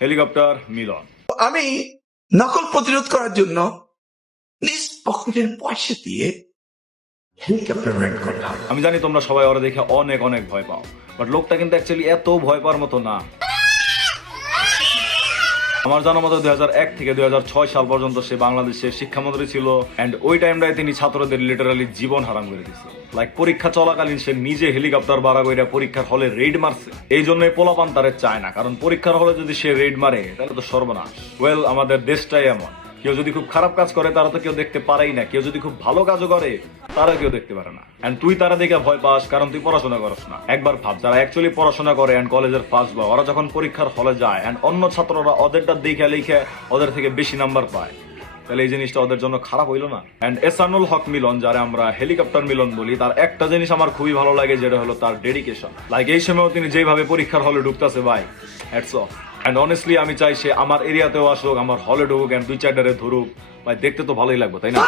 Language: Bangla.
হেলিকপ্টার মিলন। আমি নকল প্রতিরোধ করার জন্য নিজ পকেটের পয়সা দিয়ে হেলিকপ্টার রেন্ট করলাম। আমি জানি তোমরা সবাই ওরা দেখে অনেক অনেক ভয় পাও, বাট লোকটা কিন্তু অ্যাকচুয়ালি এত ভয় পাওয়ার মতো না। আমার জানা মতো 2001 থেকে 2006 সাল পর্যন্ত সে বাংলাদেশের শিক্ষামন্ত্রী ছিল, এন্ড ওই টাইমটায় তিনি ছাত্রদের লিটারালি জীবন হারাম করে দিচ্ছে। লাইক পরীক্ষা চলাকালীন সে নিজে হেলিকপ্টার ভাড়া করে পরীক্ষার হলে রেড মারছে। এই জন্যই পোলাপান তারে চায় না, কারণ পরীক্ষার হলে যদি সে রেড মারে তাহলে তো সর্বনাশ। ওয়েল, আমাদের দেশটাই এমন, কেউ যদি খুব খারাপ কাজ করে তারা তো কেউ দেখতে পারেই না, কেউ যদি খুব ভালো কাজও করে তারা কেউ দেখতে পারে না। এন্ড তুই তারা দেখে ভয় পাস কারণ তুই পড়াশোনা করস না। একবার ভাব, যারা অ্যাকচুয়ালি পড়াশোনা করে এন্ড কলেজের ফার্স্ট বা ওরা যখন পরীক্ষার হলে যায় এন্ড অন্য ছাত্ররা ওদেরটা দেখে লিখে ওদের থেকে বেশি নাম্বার পায়, তাহলে এই জিনিসটা ওদের জন্য খারাপ হইলো না? এন্ড এহসানুল হক মিলন, যারা আমরা হেলিকপ্টার মিলন বলি, তার একটা জিনিস আমার খুবই ভালো লাগে, যেটা হলো তার ডেডিকেশন। লাইক এই সময়ও তিনি যেভাবে পরীক্ষার হলে ঢুকতেছে, ভাই হ্যাটস অফ। এন্ড অনেস্টলি আমি চাই সে আমার এরিয়াতেও আসুক, আমার হলে ঢুকুক এন্ড 2-4 ধরুক, ভাই দেখতে তো ভালোই লাগবে, তাই না?